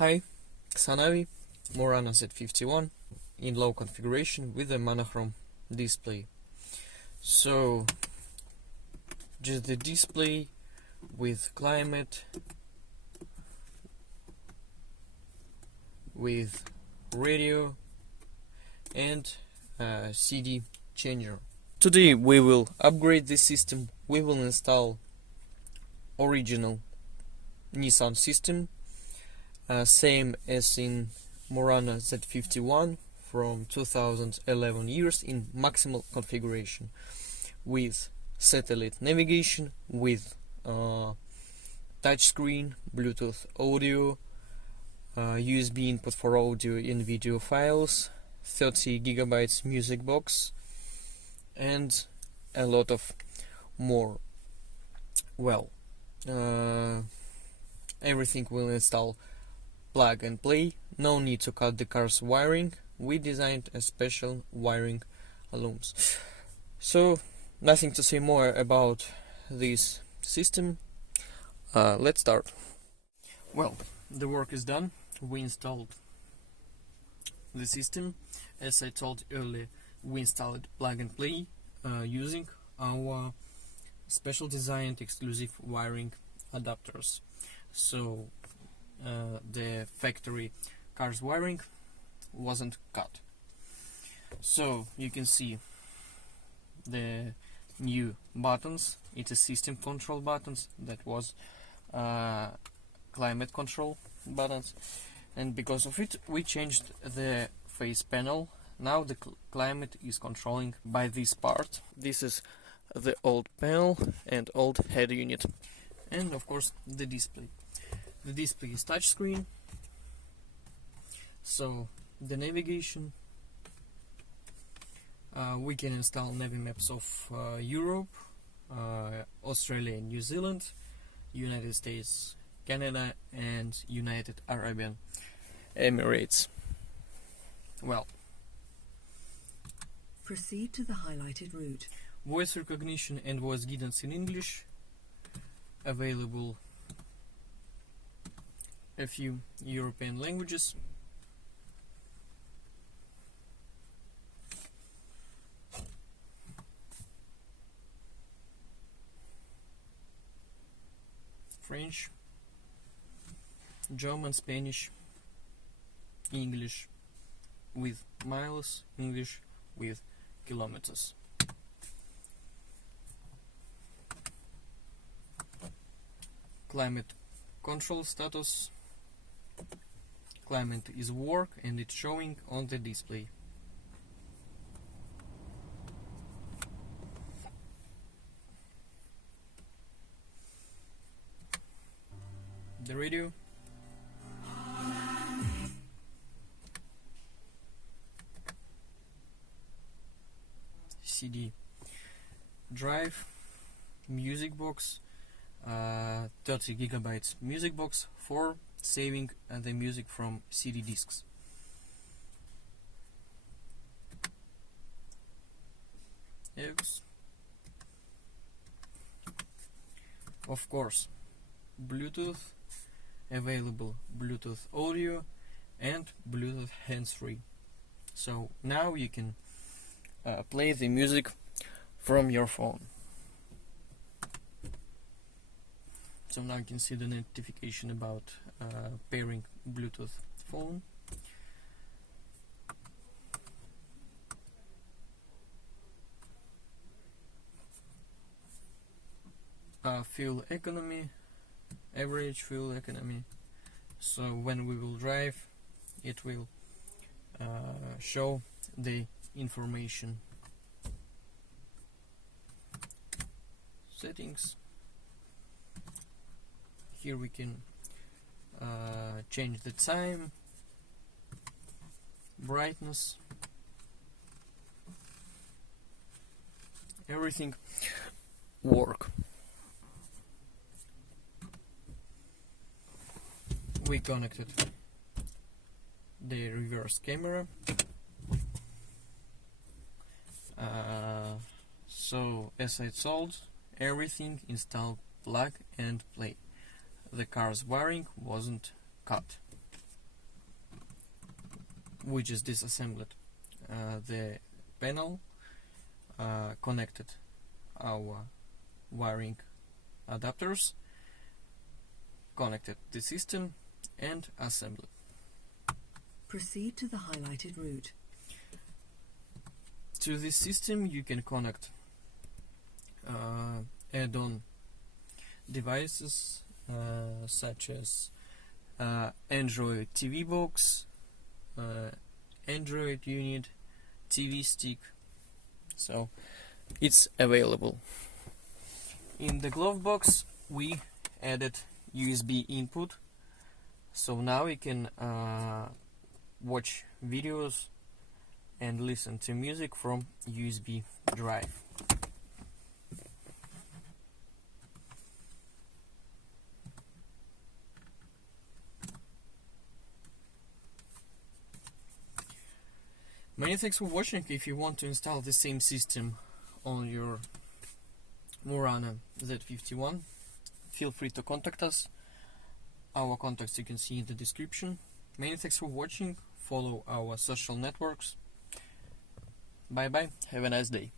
Hi, Xanavi Murano Z51 in low configuration with a monochrome display. So just the display with climate, with radio and CD changer. Today we will upgrade this system. We will install original Nissan system, same as in Murano Z51 from 2011 years in maximal configuration, with satellite navigation, with touchscreen, Bluetooth audio, USB input for audio and video files, 30 gigabytes music box, and a lot of more. Well, everything will install plug and play, no need to cut the car's wiring. We designed a special wiring looms. So nothing to say more about this system. Let's start. Well, the work is done. We installed the system. As I told earlier, we installed plug and play using our special designed exclusive wiring adapters. So the factory car's wiring wasn't cut. So you can see the new buttons. It's a system control buttons. That was climate control buttons, and because of it we changed the face panel. Now the climate is controlling by this part. This is the old panel and old head unit, and of course the display. The display is touchscreen, so the navigation, we can install navi maps of Europe, Australia and New Zealand, United States, Canada and United Arabian Emirates. Well, proceed to the highlighted route. Voice recognition and voice guidance in English, available a few European languages. French, German, Spanish, English with miles, English with kilometers. Climate control status. Climate is work and it's showing on the display. The radio, CD drive, music box, 30 gigabytes music box for saving the music from CD discs. Yes. Of course, Bluetooth, available Bluetooth audio and Bluetooth handsfree. So now you can play the music from your phone. So now you can see the notification about pairing Bluetooth phone. Fuel economy, average fuel economy. So when we will drive, it will show the information. Settings. Here we can change the time, brightness, everything work. We connected the reverse camera. So as I told, everything installed plug and play. The car's wiring wasn't cut. we just disassembled the panel, connected our wiring adapters, connected the system, and assembled. Proceed to the highlighted route. To this system you can connect add-on devices such as Android TV box, Android unit, TV stick, so it's available. In the glove box we added USB input, so now you can watch videos and listen to music from USB drive. Many thanks for watching. If you want to install the same system on your Murano Z51, feel free to contact us. Our contacts you can see in the description. Many thanks for watching. Follow our social networks. Bye bye. Have a nice day.